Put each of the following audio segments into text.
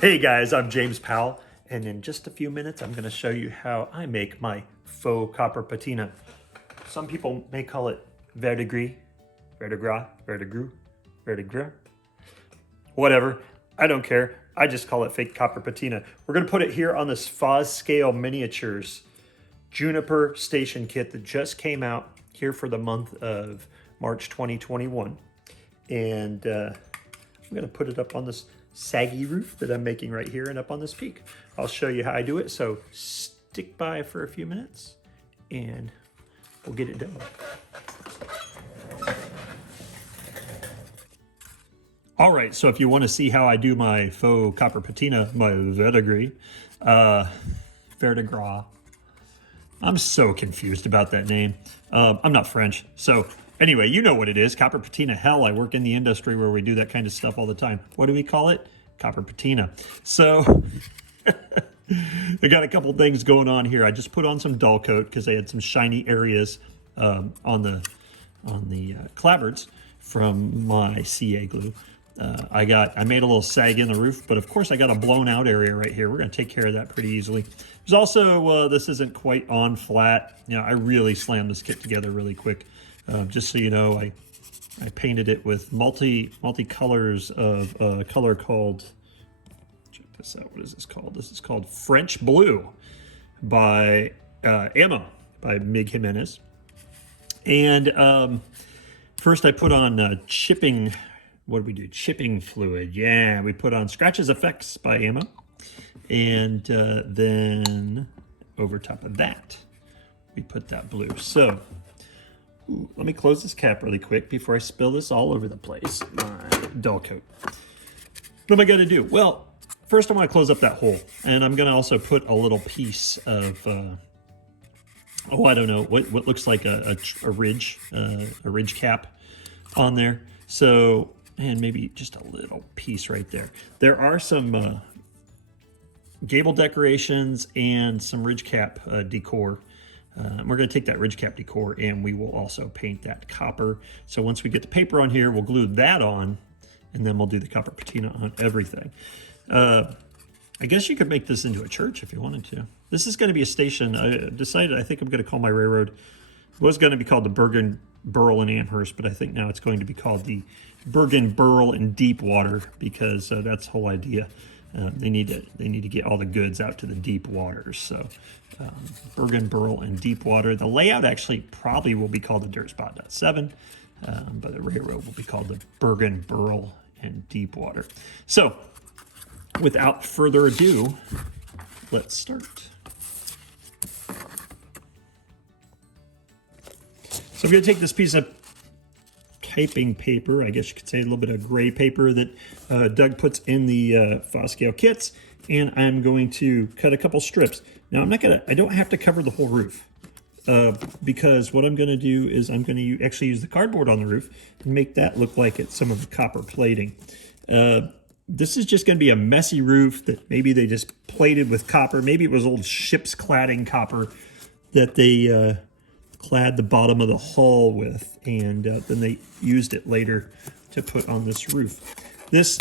Hey guys, I'm James Powell, and in just a few minutes I'm going to show you how I make my faux copper patina. Some people may call it verdigris, verdigris, whatever. I don't care. I just call it fake copper patina. We're going to put it here on this Faux Scale Miniatures Juniper Station Kit that just came out here for the month of March 2021. And I'm going to put it up on this saggy roof that I'm making right here and up on this peak. I'll show you how I do it, so stick by for a few minutes and we'll get it done. All right, so if you want to see how I do my faux copper patina, my verdigris, I'm so confused about that name. I'm not French, so anyway, you know what it is, copper patina. Hell, I work in the industry where we do that kind of stuff all the time. What do we call it? Copper patina. So I got a couple things going on here. I just put on some dull coat because I had some shiny areas on the clapboards from my CA glue. I made a little sag in the roof, but of course I got a blown out area right here. We're going to take care of that pretty easily. There's also, this isn't quite on flat. You know, I really slammed this kit together really quick. Just so you know, I painted it with multi colors of a color called, check this out, what is this called? This is called French Blue by Ammo, by Mig Jimenez. And first I put on chipping, what did we do? Chipping fluid. Yeah, we put on Scratches Effects by Ammo. And then over top of that, we put that blue. So let me close this cap really quick before I spill this all over the place. My dull coat. What am I going to do? Well, first I want to close up that hole. And I'm going to also put a little piece of, I don't know, what looks like a ridge cap on there. So, and maybe just a little piece right there. There are some gable decorations and some ridge cap decor. We're going to take that ridge cap decor and we will also paint that copper. So once we get the paper on here, we'll glue that on and then we'll do the copper patina on everything. I guess you could make this into a church if you wanted to. This is going to be a station. I decided I think I'm going to call my railroad. It was going to be called the Bergen, Burl, and Amherst, but I think now it's going to be called the Bergen, Burl, and Deepwater because that's the whole idea. They need to get all the goods out to the deep waters. So Bergen, Burl, and Deepwater. The layout actually probably will be called the Dirt Spot.7, but the railroad will be called the Bergen, Burl, and Deepwater. So without further ado, let's start. So I'm going to take this piece of typing paper, I guess you could say a little bit of gray paper that Doug puts in the Faux Scale kits, and I'm going to cut a couple strips. Now I don't have to cover the whole roof because what I'm going to do is I'm going to actually use the cardboard on the roof and make that look like it's some of the copper plating. This is just going to be a messy roof that maybe they just plated with copper. Maybe it was old ship's cladding copper that they clad the bottom of the hull with, and then they used it later to put on this roof. This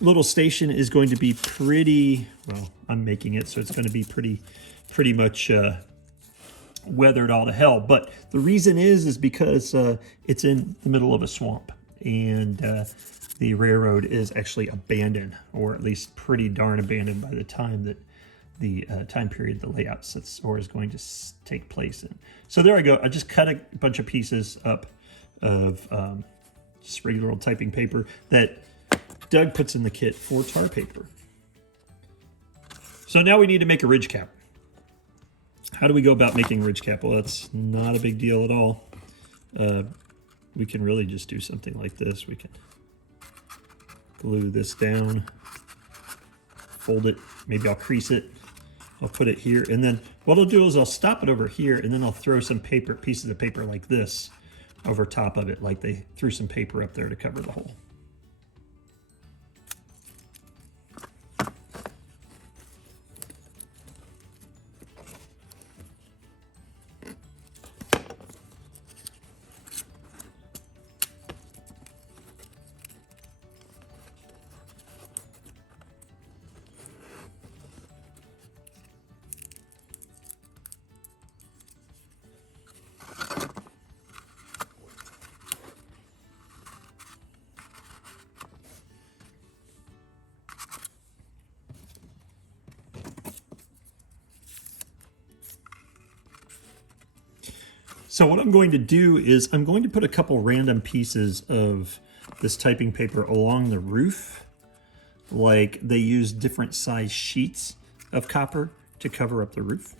little station is going to be pretty, well, I'm making it, so it's going to be pretty much weathered all to hell. But the reason is because it's in the middle of a swamp, and the railroad is actually abandoned, or at least pretty darn abandoned by the time that the time period the layout sits or is going to take place in. So there I go. I just cut a bunch of pieces up of just regular old typing paper that Doug puts in the kit for tar paper. So now we need to make a ridge cap. How do we go about making a ridge cap? Well, that's not a big deal at all. We can really just do something like this. We can glue this down, fold it, maybe I'll crease it. I'll put it here, and then what I'll do is I'll stop it over here, and then I'll throw some pieces of paper like this over top of it, like they threw some paper up there to cover the hole. So what I'm going to do is I'm going to put a couple random pieces of this typing paper along the roof. Like they use different size sheets of copper to cover up the roof.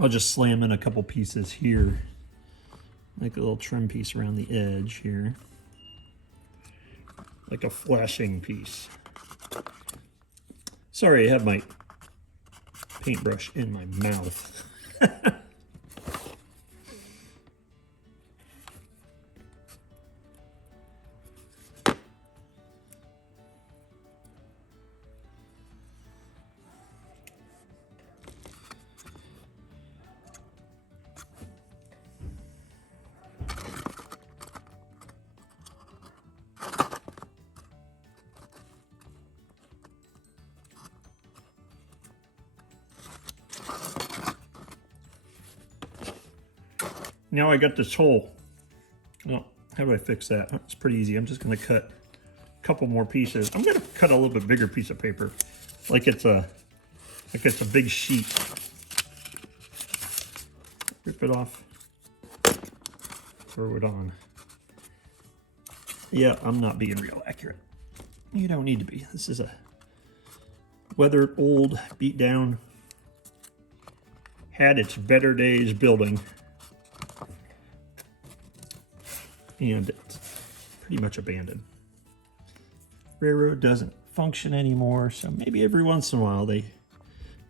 I'll just slam in a couple pieces here, like a little trim piece around the edge here, like a flashing piece. Sorry, I have my paintbrush in my mouth. Now I got this hole. Oh, how do I fix that? It's pretty easy. I'm just going to cut a couple more pieces. I'm going to cut a little bit bigger piece of paper, like it's a big sheet. Rip it off. Throw it on. Yeah, I'm not being real accurate. You don't need to be. This is a weathered, old, beat down, had its better days building. And it's pretty much abandoned. Railroad doesn't function anymore, so maybe every once in a while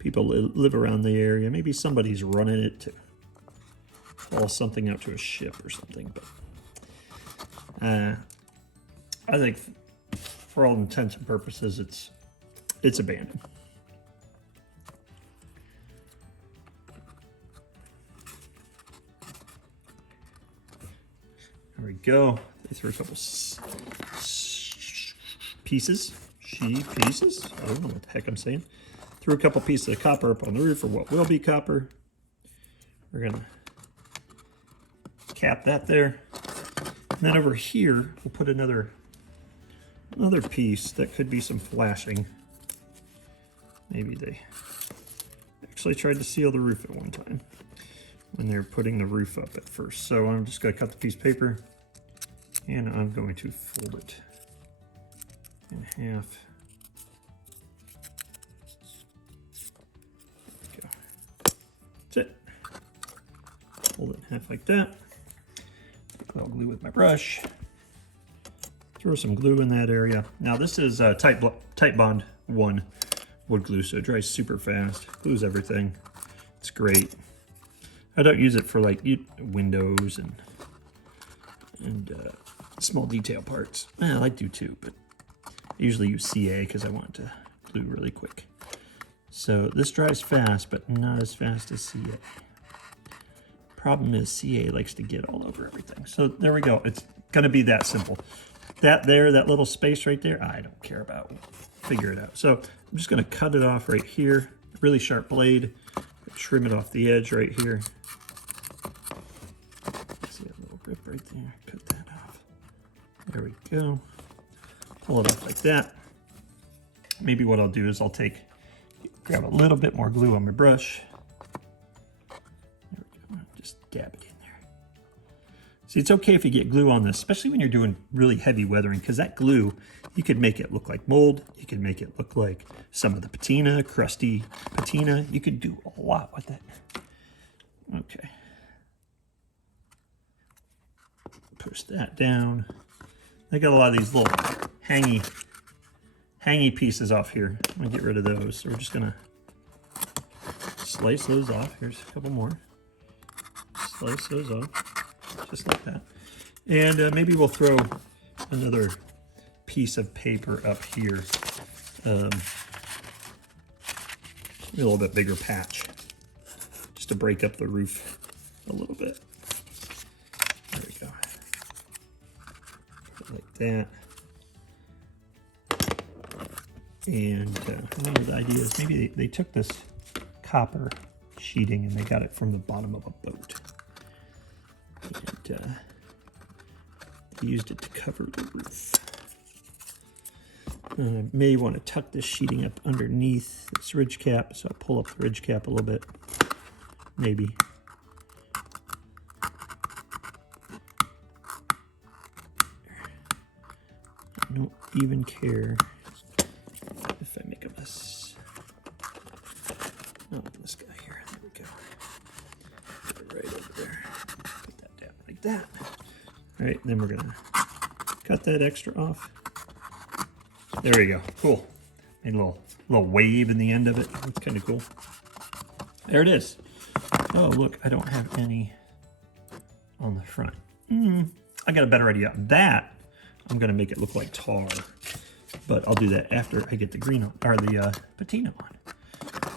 people live around the area. Maybe somebody's running it to haul something out to a ship or something. But I think for all intents and purposes, it's abandoned. There we go. They threw a couple pieces. I don't know what the heck I'm saying. Threw a couple pieces of copper up on the roof, or what will be copper. We're gonna cap that there. And then over here, we'll put another piece that could be some flashing. Maybe they actually tried to seal the roof at one time when they were putting the roof up at first. So I'm just going to cut the piece of paper and I'm going to fold it in half. There we go. That's it. Fold it in half like that. I'll glue with my brush. Throw some glue in that area. Now this is Type Bond 1 wood glue, so it dries super fast, glues everything. It's great. I don't use it for like windows and small detail parts. Well, I do too, but I usually use CA because I want it to glue really quick. So this dries fast, but not as fast as CA. Problem is CA likes to get all over everything. So there we go. It's gonna be that simple. That little space right there, I don't care about. Figure it out. So I'm just gonna cut it off right here. Really sharp blade. Trim it off the edge right here. See that little rip right there? Cut that off. There we go. Pull it off like that. Maybe what I'll do is I'll grab a little bit more glue on my brush. dab it in there. See, it's okay if you get glue on this, especially when you're doing really heavy weathering, because that glue, you could make it look like mold. You could make it look like some of the patina, crusty patina. You could do a lot with it. Okay. Push that down. I got a lot of these little hangy pieces off here. I'm gonna get rid of those. So we're just gonna slice those off. Here's a couple more. Slice those off, just like that. And maybe we'll throw another piece of paper up here. A little bit bigger patch, just to break up the roof a little bit. There we go. Like that. And one of the ideas, maybe they took this copper sheeting and they got it from the bottom of a boat. And they used it to cover the roof. I may want to tuck this sheeting up underneath this ridge cap, so I'll pull up the ridge cap a little bit, maybe. I don't even care if I make a mess. Oh, this guy here, there we go. Put it right over there. Put that down like that. All right, then we're gonna cut that extra off. There we go, cool. And a little wave in the end of it. That's kind of cool. There it is. Oh, look, I don't have any on the front. I got a better idea. That, I'm gonna make it look like tar, but I'll do that after I get the green on, or the patina on.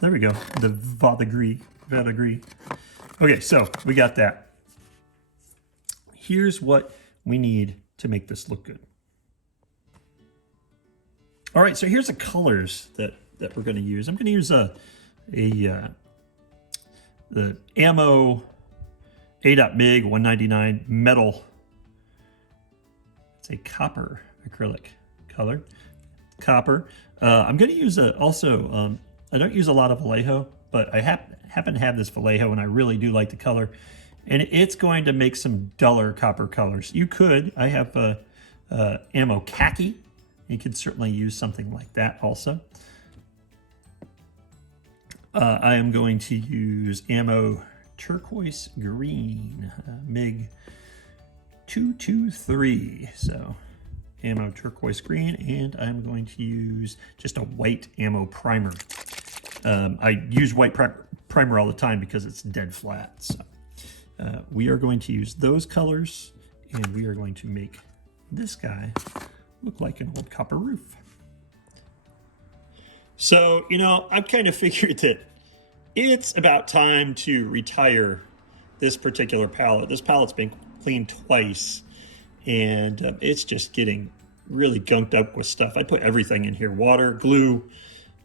There we go, the Vadagree. Okay, so we got that. Here's what we need to make this look good. All right, so here's the colors that we're going to use. I'm going to use the Ammo A.MIG 199 metal. It's a copper acrylic color. Copper. I'm going to use also. I don't use a lot of Vallejo, but I happen to have this Vallejo, and I really do like the color. And it's going to make some duller copper colors. You could. I have Ammo Khaki. You could certainly use something like that also. I am going to use Ammo Turquoise Green, MiG 223. So Ammo Turquoise Green, and I'm going to use just a white ammo primer. I use white primer all the time because it's dead flat. So we are going to use those colors, and we are going to make this guy look like an old copper roof. So, you know, I've kind of figured that it's about time to retire this particular palette. This palette's been cleaned twice, and it's just getting really gunked up with stuff. I put everything in here: water, glue,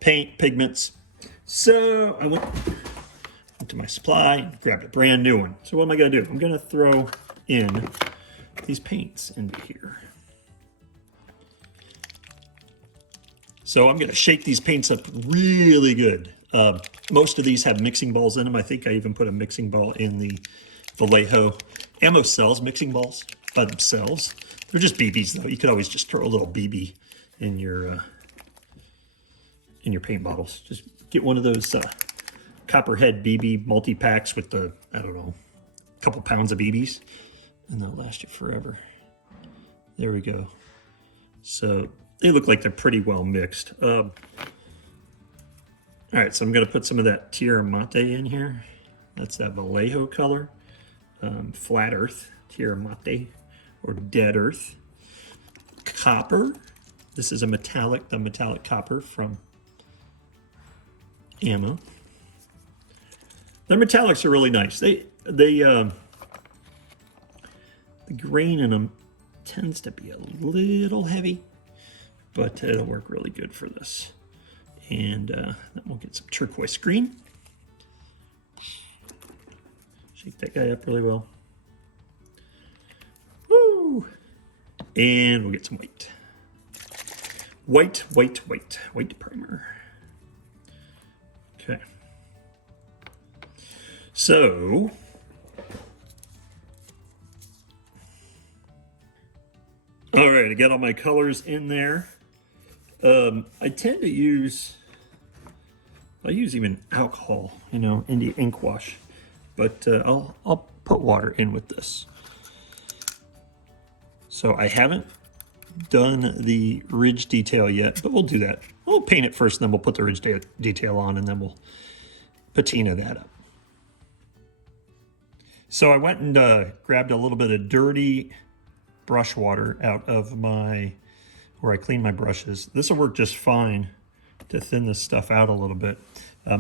paint, pigments. So I went to my supply and grabbed a brand new one. So what am I gonna do? I'm gonna throw in these paints into here. So I'm going to shake these paints up really good. Most of these have mixing balls in them. I think I even put a mixing ball in the Vallejo. Ammo sells mixing balls by themselves. They're just BBs though. You could always just throw a little BB in your paint bottles. Just get one of those Copperhead BB multi-packs with the, I don't know, a couple pounds of BBs, and they'll last you forever. There we go. So they look like they're pretty well mixed. All right, so I'm going to put some of that Tierra Mate in here. That's that Vallejo color. Flat Earth, Tierra Mate, or Dead Earth. Copper. This is a metallic, the metallic copper from Ammo. Their metallics are really nice. The grain in them tends to be a little heavy, but it'll work really good for this. And then we'll get some turquoise green. Shake that guy up really well. Woo! And we'll get some white. White primer. Okay. So, All right, I got all my colors in there. I tend to use, I use even alcohol, you know, in the ink wash, but I'll put water in with this. So I haven't done the ridge detail yet, but we'll do that. We'll paint it first, and then we'll put the ridge detail on, and then we'll patina that up. So I went and grabbed a little bit of dirty brush water out of where I clean my brushes. This will work just fine to thin this stuff out a little bit.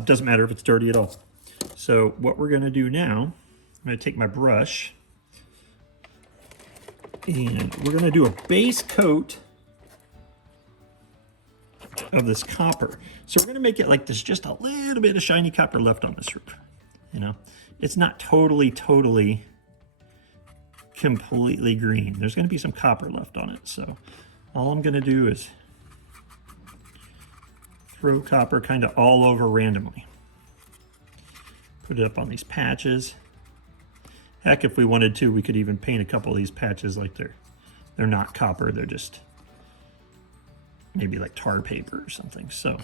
Doesn't matter if it's dirty at all. So what we're gonna do now, I'm gonna take my brush and we're gonna do a base coat of this copper. So we're gonna make it like there's just a little bit of shiny copper left on this roof. You know, it's not totally completely green. There's gonna be some copper left on it. So all I'm gonna do is throw copper kind of all over randomly. Put it up on these patches. Heck, if we wanted to, we could even paint a couple of these patches like they're not copper, they're just maybe like tar paper or something. So,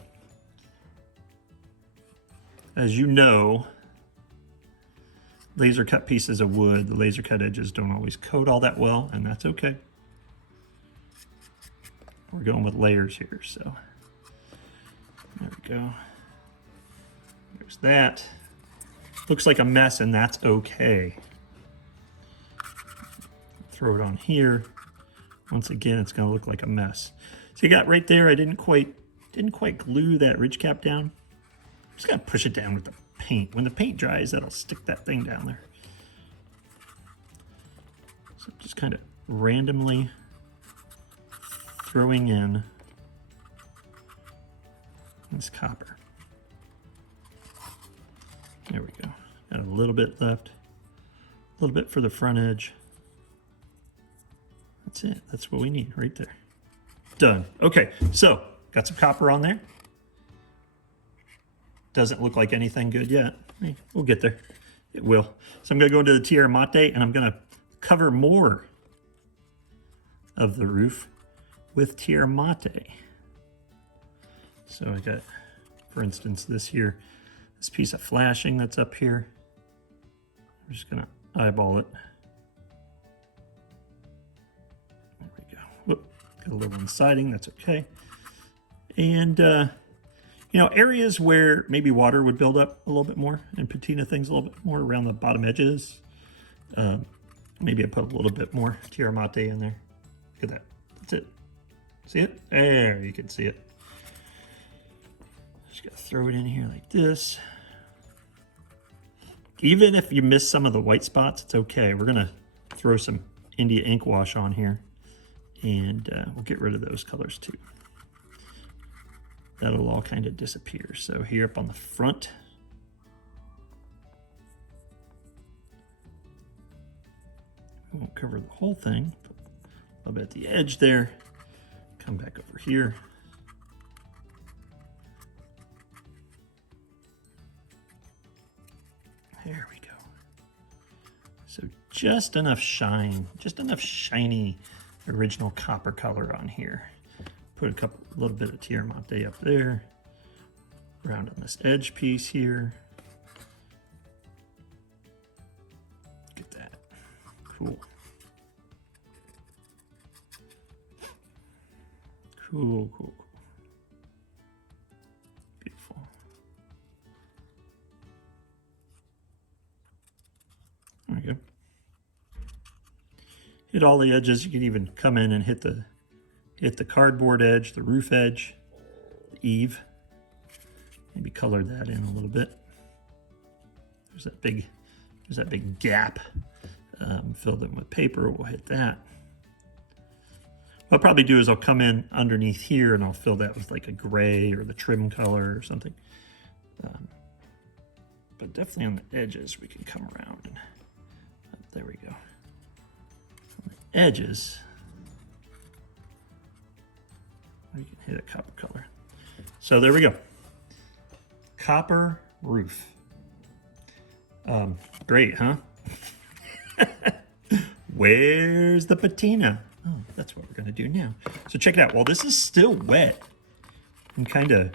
as you know, laser cut pieces of wood, the laser cut edges don't always coat all that well, and that's okay. We're going with layers here, so there we go. There's that. Looks like a mess, and that's okay. Throw it on here. Once again, it's going to look like a mess. So you got right there, I didn't quite glue that ridge cap down. Just got to push it down with the paint. When the paint dries, that'll stick that thing down there. So just kind of randomly throwing in this copper. There we go. Got a little bit left. A little bit for the front edge. That's it. That's what we need right there. Done. Okay, so got some copper on there. Doesn't look like anything good yet. We'll get there. It will. So I'm going to go into the Dioramas and I'm going to cover more of the roof with Dioramas. So I got, for instance, this piece of flashing that's up here. I'm just going to eyeball it. There we go. Whoop. Got a little siding, that's okay. And, you know, areas where maybe water would build up a little bit more and patina things a little bit more around the bottom edges. Maybe I put a little bit more Dioramas in there. Look at that. That's it. See it? There, you can see it. Just gotta throw it in here like this. Even if you miss some of the white spots, it's okay. We're gonna throw some India ink wash on here and we'll get rid of those colors too. That'll all kind of disappear. So here up on the front, we won't cover the whole thing, but a little bit at the edge there. Come back over here. There we go. So just enough shine, just enough shiny original copper color on here. Put a little bit of Dioramas up there. Around on this edge piece here. Get that. Cool. Cool, cool, cool. Beautiful. There we go. Hit all the edges. You can even come in and hit the cardboard edge, the roof edge, the eave. Maybe color that in a little bit. There's that big gap. Fill them with paper. We'll hit that. What I'll probably do is I'll come in underneath here and I'll fill that with like a gray or the trim color or something. But definitely on the edges we can come around and there we go. On the edges, we can hit a copper color. So there we go. Copper roof. Great, huh? Where's the patina? Oh, that's what we're gonna do now. So check it out. While this is still wet and kind of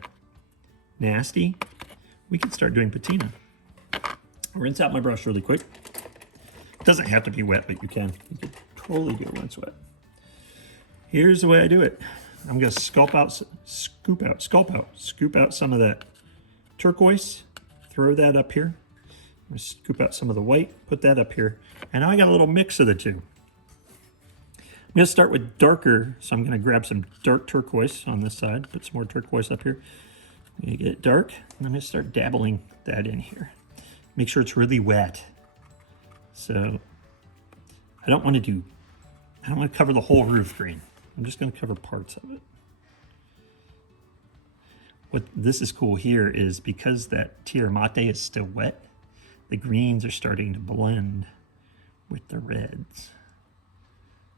nasty, we can start doing patina. I'll rinse out my brush really quick. It doesn't have to be wet, but you can. You can totally do it when it's wet. Here's the way I do it. I'm gonna scoop out some of that turquoise, throw that up here. I'm gonna scoop out some of the white, put that up here. And now I got a little mix of the two. I'm gonna start with darker, so I'm gonna grab some dark turquoise on this side, put some more turquoise up here. I'm gonna get it dark, and I'm gonna start dabbling that in here. Make sure it's really wet. So I don't want to cover the whole roof green. I'm just gonna cover parts of it. What this is cool here is because that Tierra Mate is still wet, the greens are starting to blend with the reds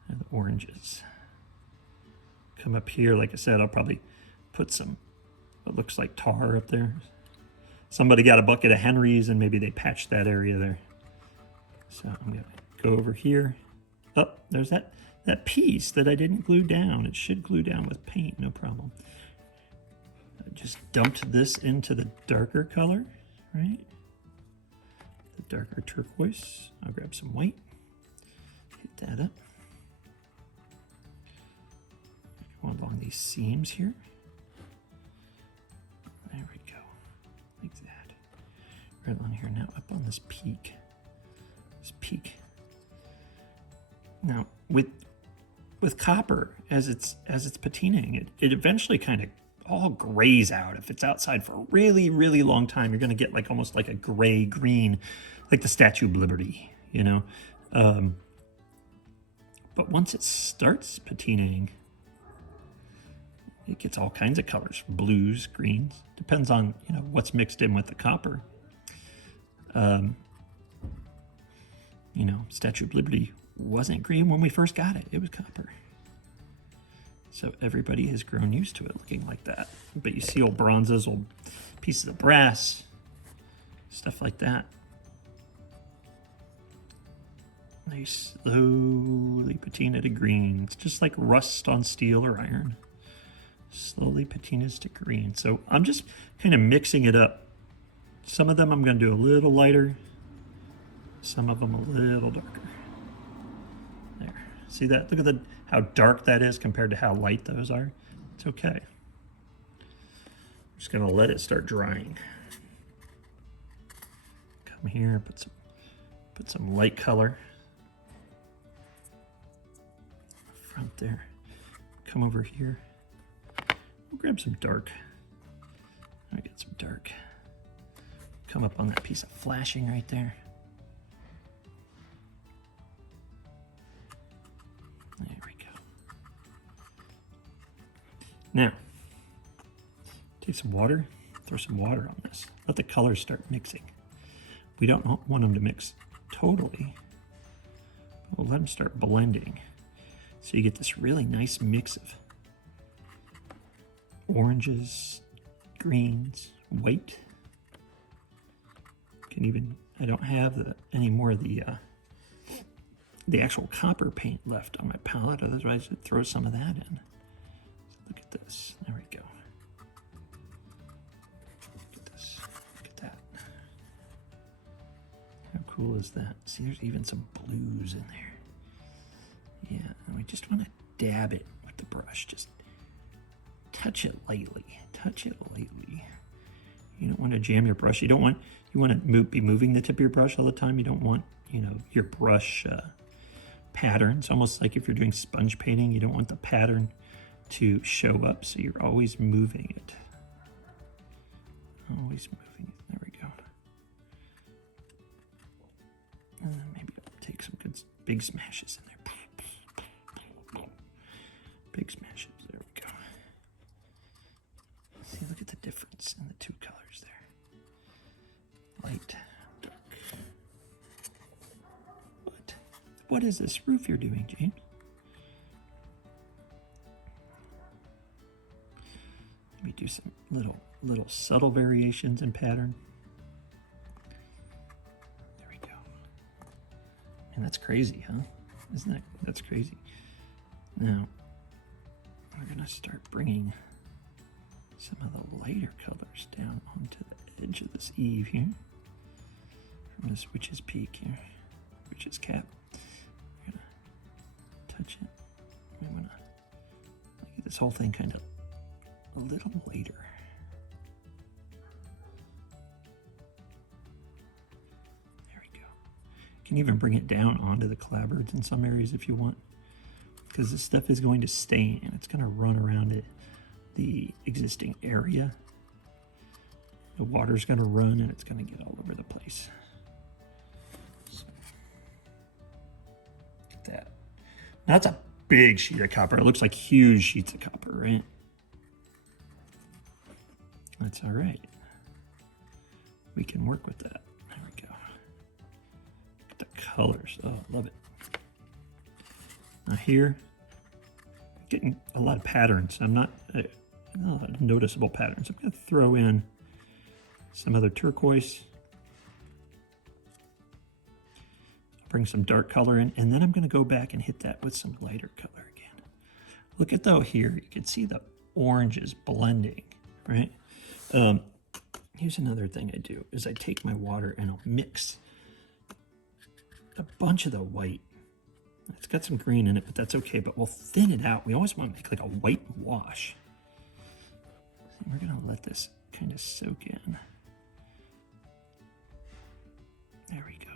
and the oranges. Come up here, like I said, I'll probably put some, what looks like tar up there. Somebody got a bucket of Henry's and maybe they patched that area there. So I'm gonna go over here. Oh, there's that piece that I didn't glue down. It should glue down with paint, no problem. I just dumped this into the darker color, right? The darker turquoise. I'll grab some white, hit that up. Go along these seams here. There we go, like that. Right along here, now up on this peak. Now with copper, as it's patinaing, it eventually kind of all grays out. If it's outside for a really, really long time, you're gonna get like almost like a gray green, like the Statue of Liberty, you know? But once it starts patinaing, it gets all kinds of colors, blues, greens, depends on, you know, what's mixed in with the copper. You know, Statue of Liberty wasn't green when we first got it. It was copper. So everybody has grown used to it looking like that. But you see old bronzes, old pieces of brass, stuff like that. They slowly patina to green. It's just like rust on steel or iron. Slowly patinas to green. So I'm just kind of mixing it up. Some of them I'm going to do a little lighter. Some of them a little darker. There. See that? Look at how dark that is compared to how light those are. It's okay. I'm just going to let it start drying. Come here, put some light color. Front there. Come over here. We'll grab some dark. I get some dark. Come up on that piece of flashing right there. There we go. Now, take some water, throw some water on this. Let the colors start mixing. We don't want them to mix totally. We'll let them start blending. So you get this really nice mix of oranges, greens, white. Can even, I don't have any more of the actual copper paint left on my palette, otherwise I'd throw some of that in. Look at this, there we go. Look at this, look at that. How cool is that? See, there's even some blues in there. Yeah, and we just want to dab it with the brush, just touch it lightly, touch it lightly. You don't want to jam your brush. You want to be moving the tip of your brush all the time. You don't want, you know, your brush pattern. It's almost like if you're doing sponge painting, you don't want the pattern to show up, so you're always moving it. Always moving it. There we go. And then maybe I'll take some good big smashes in there. Big smashes. There we go. See, look at the difference in the two colors there. Light, dark. What is this roof you're doing, James? Maybe do some little subtle variations in pattern. There we go. And that's crazy, huh? Isn't that's crazy? Now, we're going to start bringing some of the lighter colors down onto the edge of this eave here. From this witch's peak here, witch's cap. We're going to touch it. We want to get this whole thing kind of a little lighter. There we go. You can even bring it down onto the clapboards in some areas if you want, because this stuff is going to stain and it's going to run around it, the existing area. The water's going to run and it's going to get all over the place. So, look at that. Now that's a big sheet of copper. It looks like huge sheets of copper, right? That's all right. We can work with that. There we go. Look at the colors. Oh, love it. Now here, getting a lot of patterns. I'm not a lot of noticeable patterns. I'm going to throw in some other turquoise. Bring some dark color in, and then I'm going to go back and hit that with some lighter color again. Look at though here, you can see the oranges blending, right? Here's another thing I do, is I take my water and I'll mix a bunch of the white. It's got some green in it, but that's okay, but we'll thin it out. We always want to make like a white wash. So we're going to let this kind of soak in. There we go.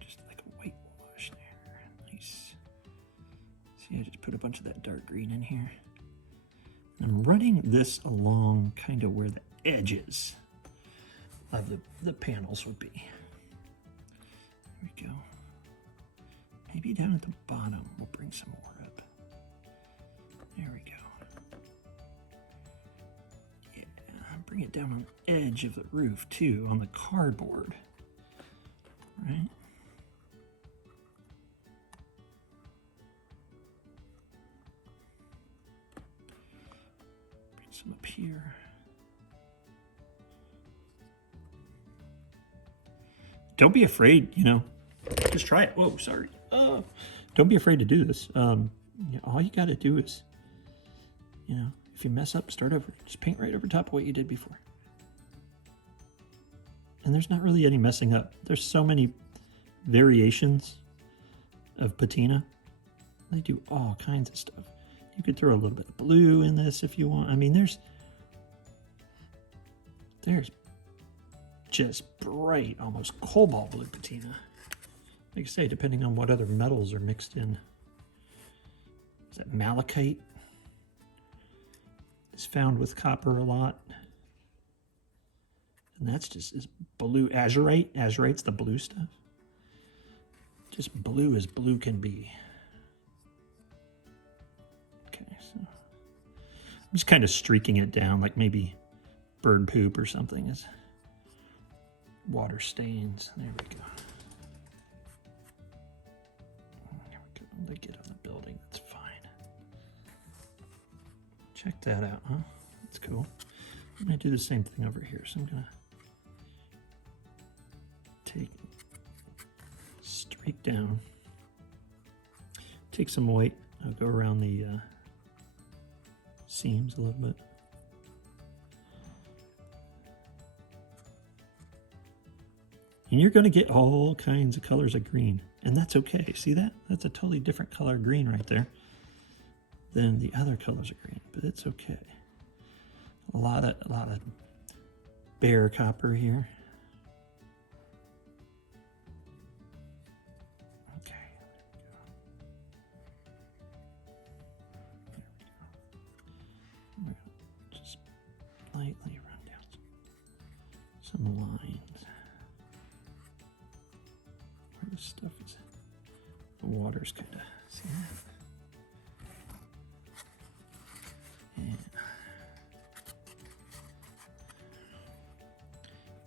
Just like a white wash there. Nice. See, I just put a bunch of that dark green in here. I'm running this along kind of where the edges of the panels would be. There we go. Maybe down at the bottom, we'll bring some more up. There we go. Yeah, bring it down on the edge of the roof too, on the cardboard. Right? Bring some up here. Don't be afraid, you know, just try it. Whoa, sorry. Don't be afraid to do this. All you got to do is, you know, if you mess up, start over. Just paint right over top of what you did before. And there's not really any messing up. There's so many variations of patina. They do all kinds of stuff. You could throw a little bit of blue in this if you want. I mean, there's just bright, almost cobalt blue patina. Like I say, depending on what other metals are mixed in. Is that malachite? It's found with copper a lot. And that's just is blue. Azurite. Azurite's the blue stuff. Just blue as blue can be. Okay, so I'm just kind of streaking it down, like maybe bird poop or something is water stains. There we go. There we go. They get on the building. That's fine. Check that out, huh? That's cool. I'm going to do the same thing over here. So I'm going to streak down. Take some white. I'll go around the seams a little bit. And you're going to get all kinds of colors of green, and that's okay. See that? That's a totally different color of green right there than the other colors of green, but it's okay. A lot of bare copper here. Okay. There we go. We're going to just lightly run down some lines. Where this stuff is, the water's kind of, see that? Yeah.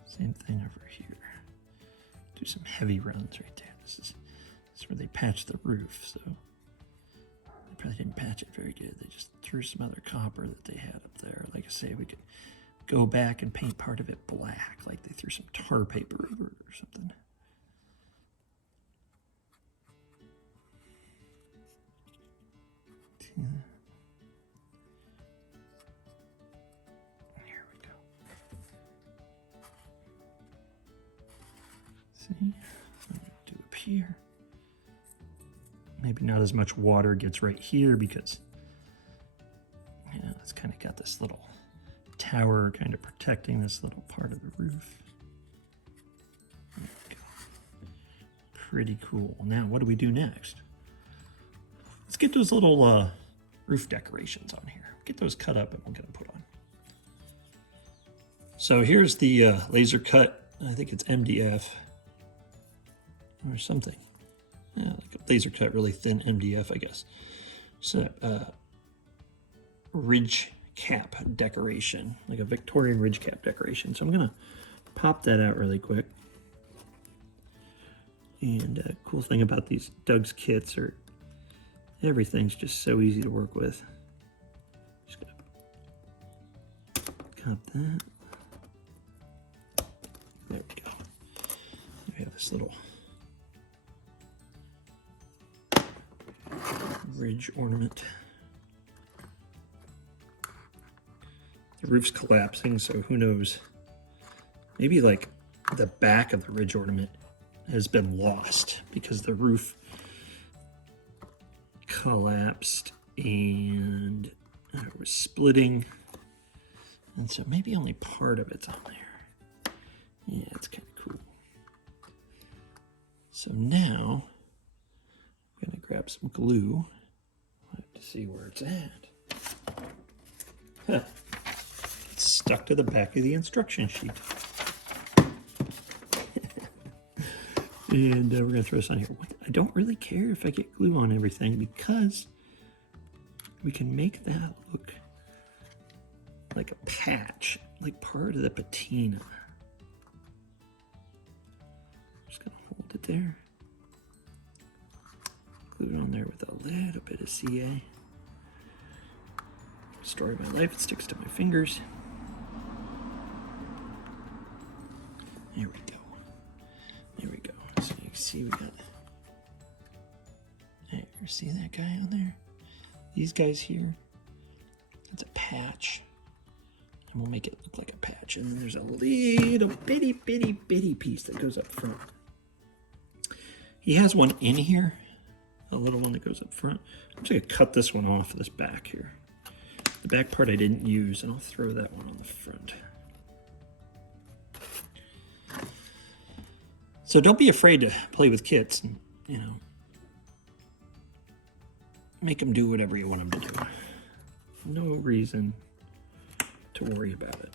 Same thing over here. Do some heavy runs right there. This is where they patched the roof, so they probably didn't patch it very good. They just threw some other copper that they had up there. Like I say, we could go back and paint part of it black, like they threw some tar paper over it or something. See that? There we go. See? Do up here. Maybe not as much water gets right here because, you know, it's kind of got this little tower kind of protecting this little part of the roof. There we go. Pretty cool. Now, what do we do next? Let's get those little roof decorations on here. Get those cut up and we'll get them put on. So here's the laser cut. I think it's MDF or something. Yeah, like a laser cut, really thin MDF, I guess. So ridge cap decoration, like a Victorian ridge cap decoration. So I'm gonna pop that out really quick. And cool thing about these Doug's kits are everything's just so easy to work with. Just gonna cut that. There we go. We have this little ridge ornament. The roof's collapsing, so who knows? Maybe like the back of the ridge ornament has been lost because the roof collapsed and it was splitting. And so maybe only part of it's on there. Yeah, it's kind of cool. So now I'm going to grab some glue. I have to see where it's at. Huh. It's stuck to the back of the instruction sheet. And we're going to throw this on here. I don't really care if I get glue on everything because we can make that look like a patch, like part of the patina. Just going to hold it there. Glue it on there with a little bit of CA. Story of my life, it sticks to my fingers. There we go. There we go. So you can see we got, hey, you see that guy on there? These guys here, that's a patch. And we'll make it look like a patch. And then there's a little bitty piece that goes up front. He has one in here, a little one that goes up front. I'm just gonna cut this one off, this back here. The back part I didn't use, and I'll throw that one on the front. So don't be afraid to play with kits and, you know, make them do whatever you want them to do. No reason to worry about it.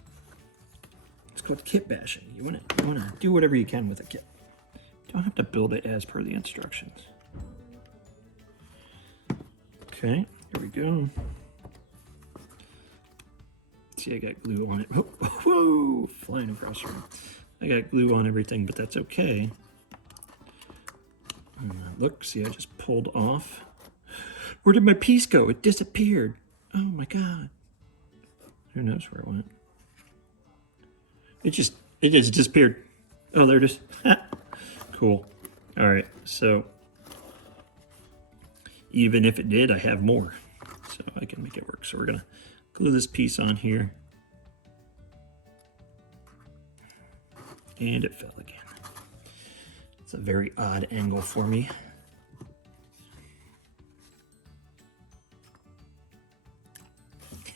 It's called kit bashing. You want to do whatever you can with a kit. You don't have to build it as per the instructions. Okay, here we go. See, I got glue on it. Oh, whoa, flying across the room. I got glue on everything, but that's okay. Look, see, I just pulled off. Where did my piece go? It disappeared. Oh my God. Who knows where it went? It just disappeared. Oh, there it is. Cool. All right, so even if it did, I have more, so I can make it work. So we're gonna glue this piece on here. And it fell again. It's a very odd angle for me.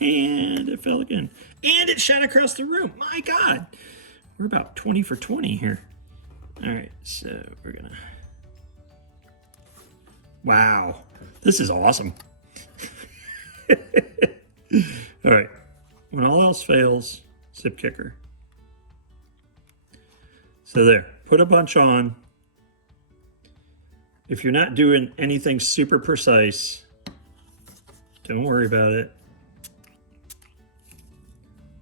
And it fell again. And it shot across the room. My God. We're about 20 for 20 here. All right, so we're gonna... Wow, this is awesome. All right, when all else fails, zip kicker. So there, put a bunch on. If you're not doing anything super precise, don't worry about it.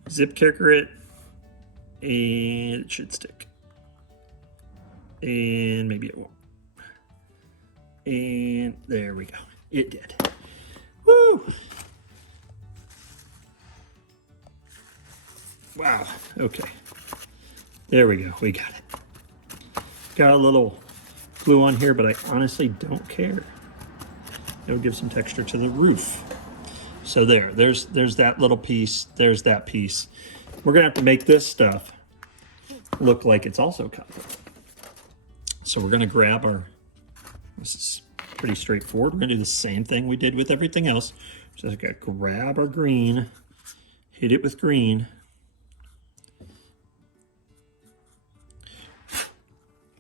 Zip kicker it, and it should stick. And maybe it won't. And there we go. It did. Woo! Wow. Okay. There we go. We got it. Got a little glue on here, but I honestly don't care. It'll give some texture to the roof. So there's that little piece, there's that piece. We're gonna have to make this stuff look like it's also copper. So we're gonna grab our, this is pretty straightforward. We're gonna do the same thing we did with everything else. So I gotta grab our green, hit it with green.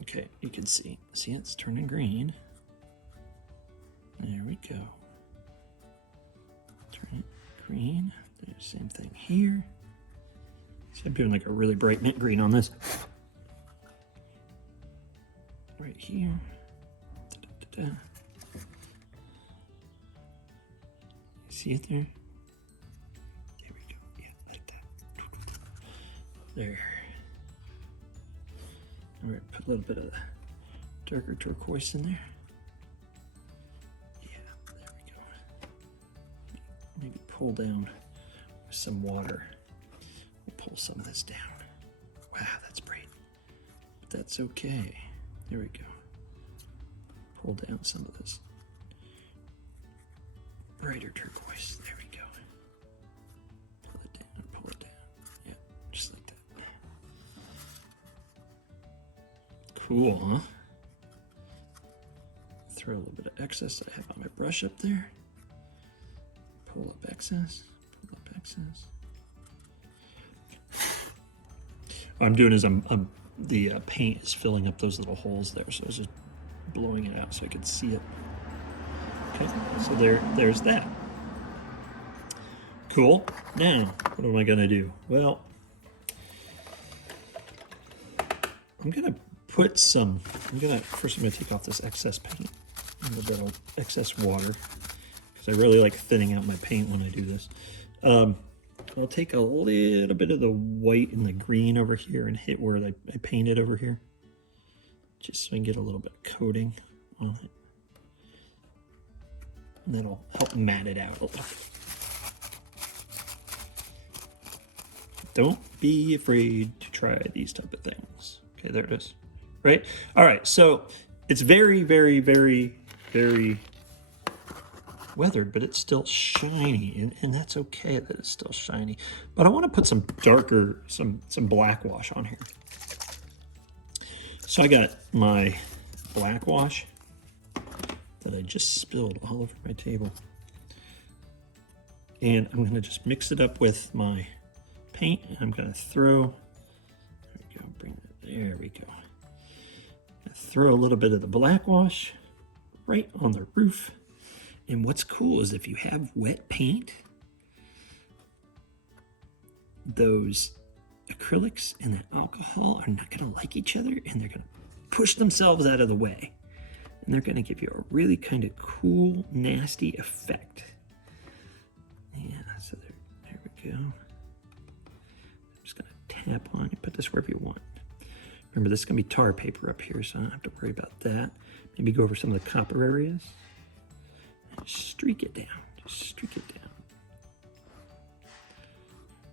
Okay, you can see it's turning green. There we go. Turn it green. Do the same thing here. So I'm doing like a really bright mint green on this. Right here. Da, da, da, da. See it there? There we go. Yeah, like that. There. I'm going to put a little bit of the darker turquoise in there. Yeah, there we go. Maybe pull down with some water. We'll pull some of this down. Wow, that's bright. But that's okay. There we go. Pull down some of this brighter turquoise. There we go. Pull it down, pull it down. Yeah, just like that. Cool, huh? Throw a little bit of excess I have on my brush up there. Pull up excess, pull up excess. What I'm doing is the paint is filling up those little holes there, so I was just blowing it out so I could see it. Okay, so there's that. Cool. Now, what am I gonna do? Well, I'm gonna put some, first I'm gonna take off this excess paint, a little bit of excess water, because I really like thinning out my paint when I do this. I'll take a little bit of the white and the green over here and hit where I painted over here, just so I can get a little bit of coating on it. And that'll help mat it out a little. Don't be afraid to try these type of things. Okay, there it is. Right? All right, so it's very, very, very, very weathered, but it's still shiny, and that's okay that it's still shiny. But I want to put some darker, some black wash on here. So I got my black wash that I just spilled all over my table. And I'm gonna just mix it up with my paint, and I'm gonna throw, there we go, there we go. Throw a little bit of the black wash right on the roof. And what's cool is if you have wet paint, those acrylics and that alcohol are not gonna like each other, and they're gonna push themselves out of the way. And they're gonna give you a really kind of cool, nasty effect. Yeah, so there we go. I'm just gonna tap on it, put this wherever you want. Remember, this is gonna be tar paper up here, so I don't have to worry about that. Maybe go over some of the copper areas. Just streak it down, just streak it down.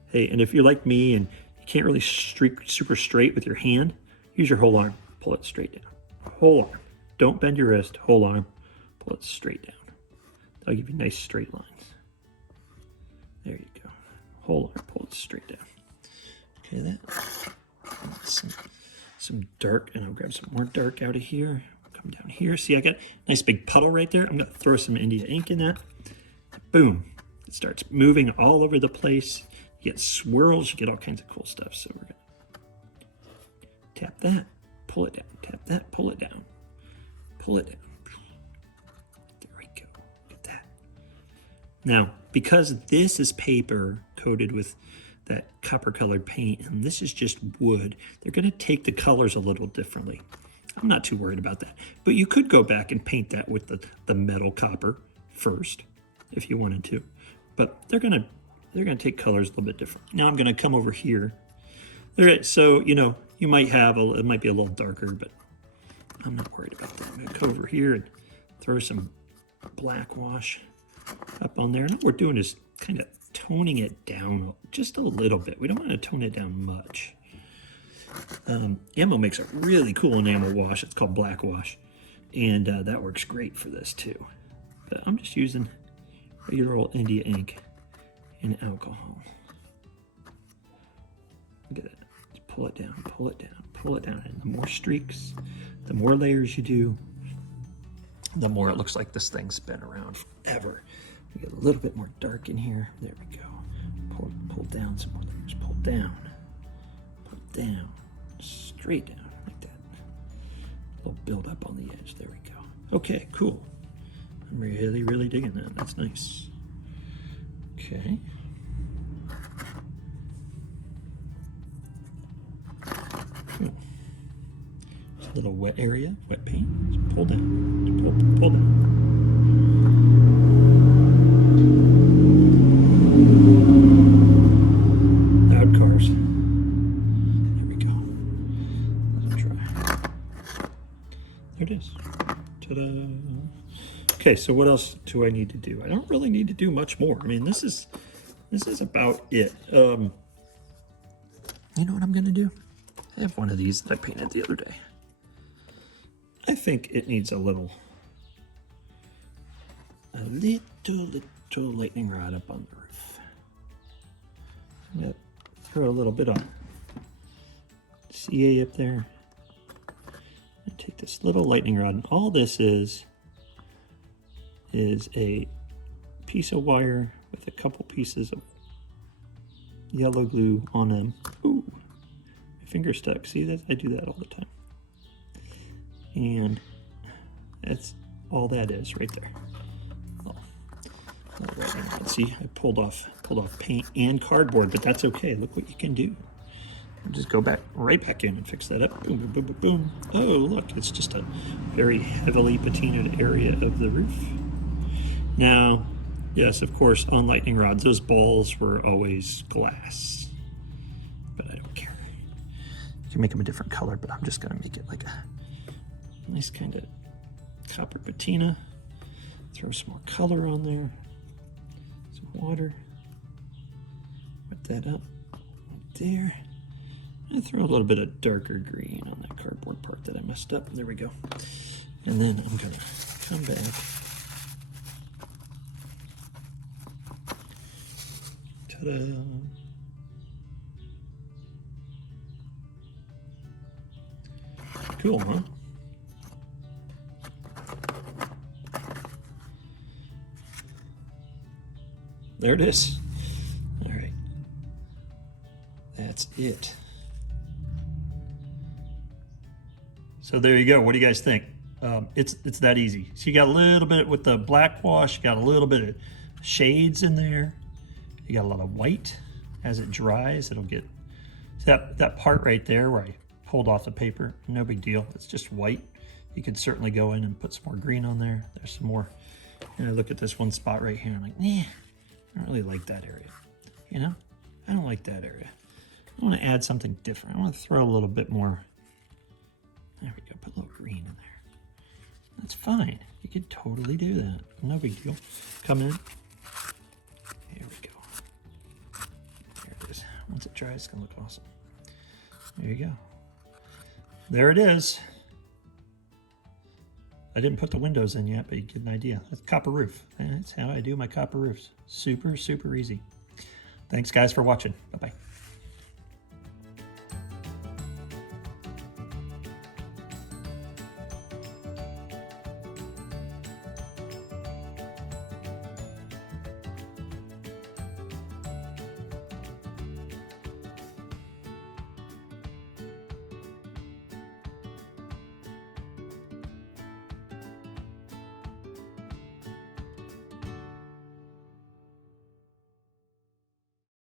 Hey, and if you're like me and you can't really streak super straight with your hand, use your whole arm, pull it straight down. Whole arm, don't bend your wrist, whole arm, pull it straight down. That'll give you nice straight lines. There you go, whole arm, pull it straight down. Okay, that, some dark, and I'll grab some more dark out of here. Come down here. See, I got a nice big puddle right there. I'm going to throw some India ink in that. Boom. It starts moving all over the place. You get swirls. You get all kinds of cool stuff. So we're going to tap that, pull it down. Tap that, pull it down. Pull it down. There we go. Look at that. Now, because this is paper coated with that copper colored paint, and this is just wood, they're going to take the colors a little differently. I'm not too worried about that. But you could go back and paint that with the metal copper first, if you wanted to. But they're gonna take colors a little bit different. Now I'm gonna come over here. So, you know, you might have, it might be a little darker, but I'm not worried about that. I'm gonna come over here and throw some black wash up on there. And what we're doing is kind of toning it down just a little bit. We don't want to tone it down much. Ammo makes a really cool enamel wash. It's called black wash, and that works great for this too. But I'm just using regular old India ink and alcohol. Look at that. Just pull it down, pull it down, pull it down. And the more streaks, the more layers you do, the more it looks like this thing's been around forever. We get a little bit more dark in here. There we go. Pull down some more layers. Pull down, straight down like that. A little build up on the edge. There we go. Okay, cool. I'm really, really digging that. That's nice. Okay. Cool. Just a little wet area, wet paint. Just pull down. Just pull down. Loud cars. There we go. Let it dry. There it is. Ta-da. Okay, so what else do I need to do? I don't really need to do much more. I mean, this is about it. You know what I'm gonna do? I have one of these that I painted the other day. I think it needs a little lightning rod up on the roof. I'm gonna throw a little bit on CA up there. And take this little lightning rod, and all this is a piece of wire with a couple pieces of yellow glue on them. Ooh, my finger stuck. See that? I do that all the time. And that's all that is right there. Oh, see, I pulled off paint and cardboard, but that's okay. Look what you can do. Just go right back in and fix that up. Boom, boom, boom, boom, boom. Oh, look, it's just a very heavily patinaed area of the roof. Now, yes, of course, on lightning rods, those balls were always glass, but I don't care. You can make them a different color, but I'm just gonna make it like a nice kind of copper patina. Throw some more color on there, some water. Put that up right there. And throw a little bit of darker green on that cardboard part that I messed up. There we go. And then I'm gonna come back. Ta-da! Cool, huh? There it is. All right. That's it. So there you go. What do you guys think? It's that easy. So you got a little bit with the black wash, you got a little bit of shades in there. You got a lot of white. As it dries, it'll get that part right there where I pulled off the paper. No big deal. It's just white. You could certainly go in and put some more green on there. There's some more. And I look at this one spot right here. I'm like, nah, I don't really like that area. You know, I don't like that area. I want to add something different. I want to throw a little bit more. There we go. Put a little green in there. That's fine. You could totally do that. No big deal. Come in. Here we go. There it is. Once it dries, it's going to look awesome. There you go. There it is. I didn't put the windows in yet, but you get an idea. That's copper roof. That's how I do my copper roofs. Super, super easy. Thanks, guys, for watching. Bye-bye.